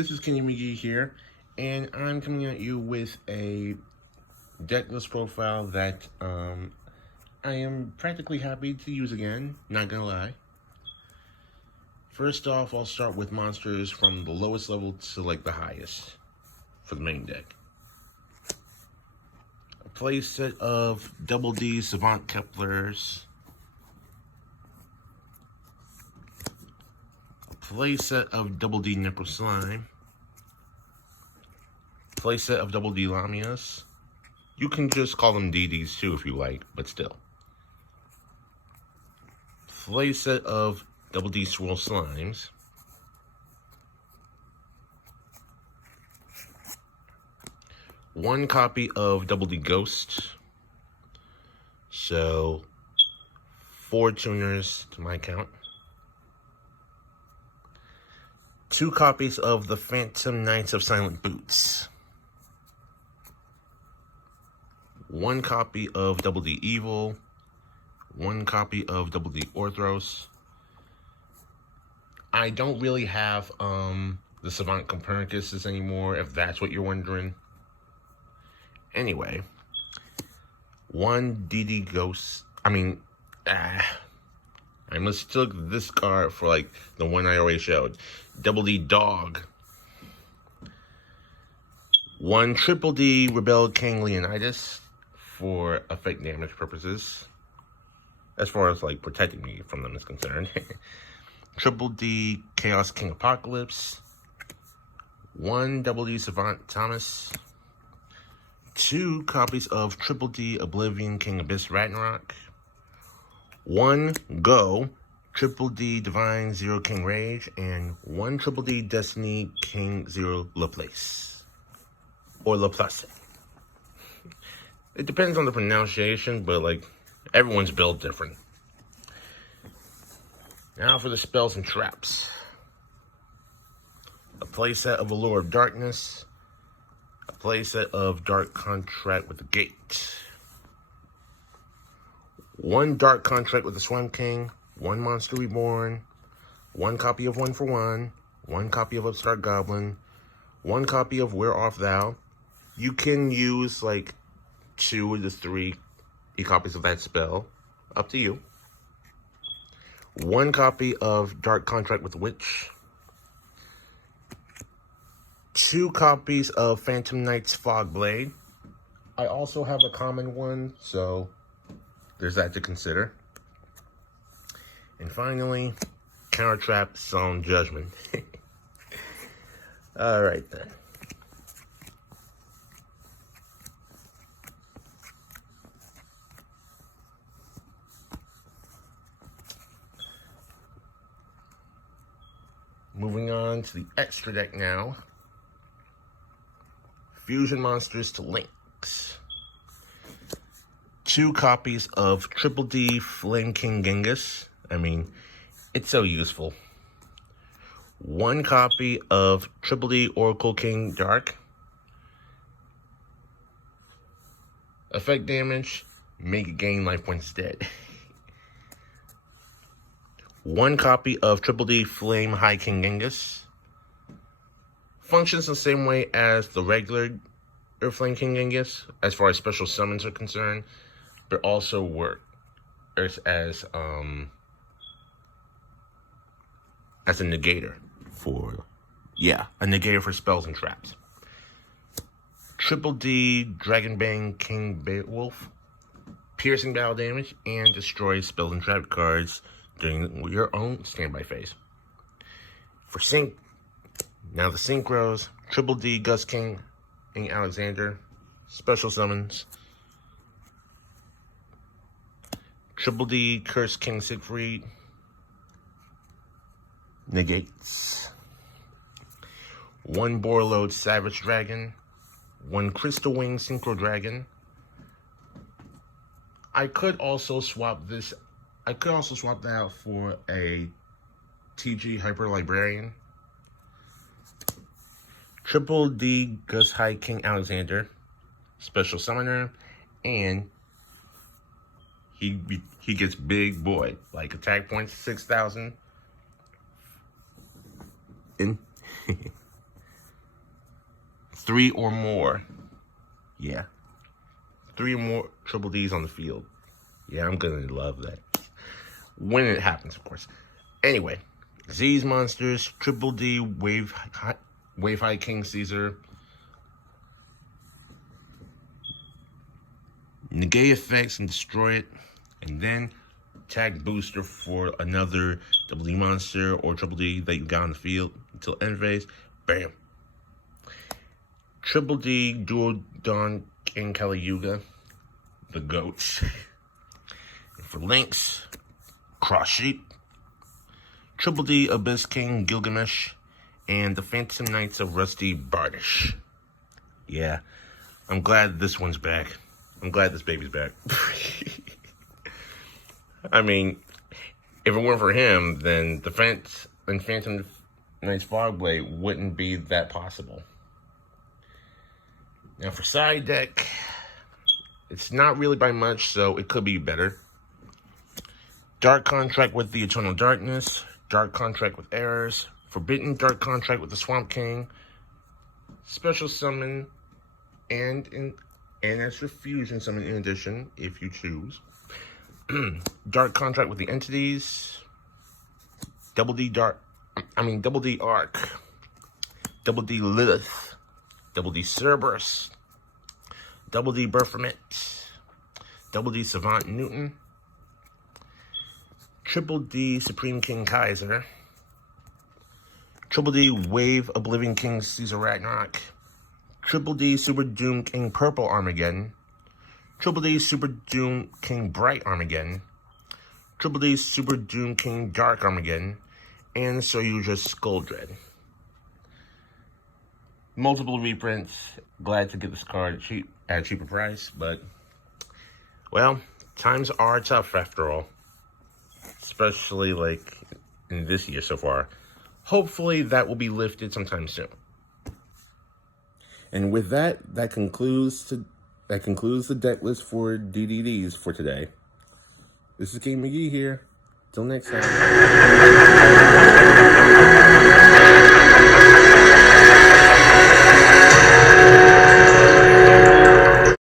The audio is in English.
This is Kenny McGee here, and I'm coming at you with a Decklist profile that I am practically happy to use again, not gonna lie. First off, I'll start with monsters from the lowest level to like the highest for the main deck. A play set of Double D Savant Keplers. Playset of Double D Nipple Slime. Playset of Double D Lamias. You can just call them DDs too if you like, but still. Playset of Double D Swirl Slimes. One copy of Double D Ghost. So, 4 tuners to my count. 2 copies of the Phantom Knights of Silent Boots. 1 copy of Double D Evil. 1 copy of Double D Orthros. I don't really have the Savant Copernicuses anymore, if that's what you're wondering. Anyway, 1 DD Ghost. I mistook this card for like the one I already showed. Double D Dog. 1 Triple D Rebel King Leonidas for effect damage purposes. As far as like protecting me from them is concerned. Triple D Chaos King Apocalypse. 1 Double D Savant Thomas. 2 copies of Triple D Oblivion King Abyss Ragnarok. 1 Go Triple D Divine Zero King Rage, and 1 Triple D Destiny King Zero Laplace. Or Laplace. It depends on the pronunciation, but like everyone's built different. Now for the spells and traps. A playset of Allure of Darkness. A playset of Dark Contract with the Gate. 1 Dark Contract with the Swamp King, 1 Monster Reborn, 1 copy of 1 for 1, 1 copy of Upstart Goblin, 1 copy of Where Art Thou. You can use like 2 of the 3 copies of that spell, up to you. 1 copy of Dark Contract with the Witch. 2 copies of Phantom Knight's Fog Blade. I also have a common one, so there's that to consider. And finally, Counter Trap Solemn Judgment. Alright then. Moving on to the extra deck now. Fusion Monsters to Lynx. 2 copies of Triple D Flame King Genghis. It's so useful. 1 copy of Triple D Oracle King Dark. Effect damage, make it gain life points dead. 1 copy of Triple D Flame High King Genghis. Functions the same way as the regular Flame King Genghis, as far as special summons are concerned, but also work as a negator for, a negator for spells and traps. Triple D Dragon Bang King Beowulf, piercing battle damage, and destroys spells and trap cards during your own standby phase. For sync, now the synchros, Triple D Gus King and Alexander, special summons. Triple D Curse King Siegfried, negates. 1 Borlode Savage Dragon, 1 Crystal Wing Synchro Dragon. I could also swap that out for a TG Hyper Librarian. Triple D Gus High King Alexander, special summoner, and he gets big boy, like attack points 6,000. And 3 or more. Yeah. 3 or more Triple Ds on the field. Yeah, I'm gonna love that. When it happens, of course. Anyway, Z's Monsters, Triple D, Wave High King Caesar, negate effects and destroy it, and then tag booster for another Double D monster or Triple D that you got on the field until end phase. Bam. Triple D, Duodon, King Kali Yuga, the goats. And for links, Cross Sheep, Triple D, Abyss King Gilgamesh, and the Phantom Knights of Rusty Bardish. Yeah, I'm glad this one's back. I'm glad this baby's back. I mean, if it weren't for him, then the Phantom Knights Fogblade wouldn't be that possible. Now for side deck, it's not really by much, so it could be better. Dark Contract with the Eternal Darkness, Dark Contract with Errors, Forbidden Dark Contract with the Swamp King, Special Summon, and extra Fusion Summon in addition, if you choose. Dark Contract with the Entities, Double D Arc, Double D Lilith, Double D Cerberus, Double D Baphomet, Double D Savant Newton, Triple D Supreme King Kaiser, Triple D Wave Oblivion King Caesar Ragnarok, Triple D Super Doom King Purple Armageddon, Triple D Super Doom King Bright Armageddon, Triple D Super Doom King Dark Armageddon, and Soyuja Skull Dread. Multiple reprints. Glad to get this card at a cheaper price, but, well, times are tough after all. Especially, like, in this year so far. Hopefully that will be lifted sometime soon. And with that, that concludes the deck list for DDDs for today. This is King McGee here. Till next time.